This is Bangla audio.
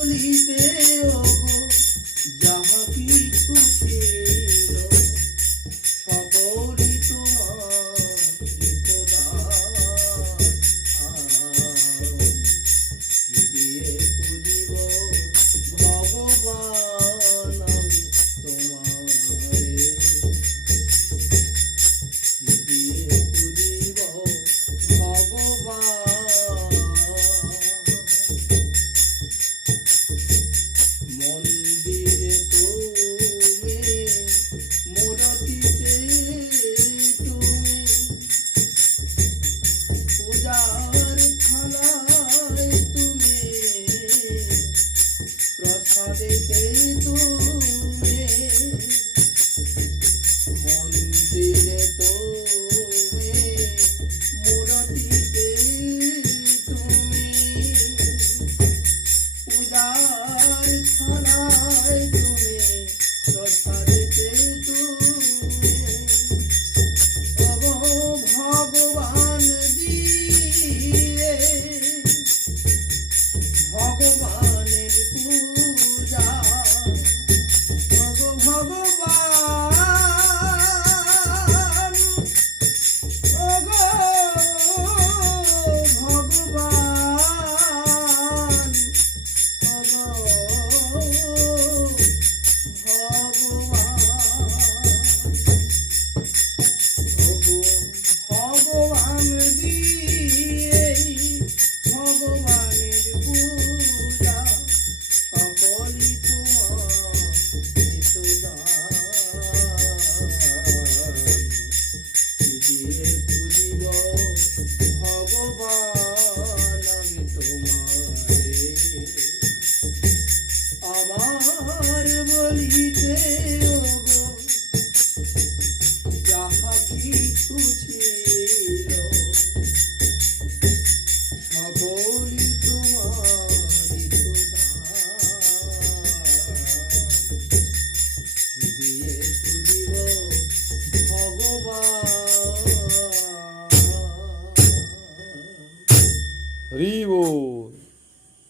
বলিতে ওগো যাহা কিছু ছিল সকলই তোমার দিয়ে পুজিব ভগবান আমি তোমারে দিয়ে পুজিব ভগবান মন্দিরে তুমি মূরতিতে তুমি পূজার থালায় তুমি প্রসাদেতে তুমি মন্দিরে তুমি মূরতিতে তুমি পূজার থালায় তুমি প্রসাদেতে তুমি ভগবান দিয়ে ভগবানের পূজা ভগবান ভগবান ভগবান দিয়ে ভগবানের পূজা সকলই তোমার দিয়ে পুজিব ভগবান আমি তোমারে আমার বলিতে ওগো যাহা কিছু ছিল সকলই তোমারি দিয়ে পুজিব ভগবান। হরি বল।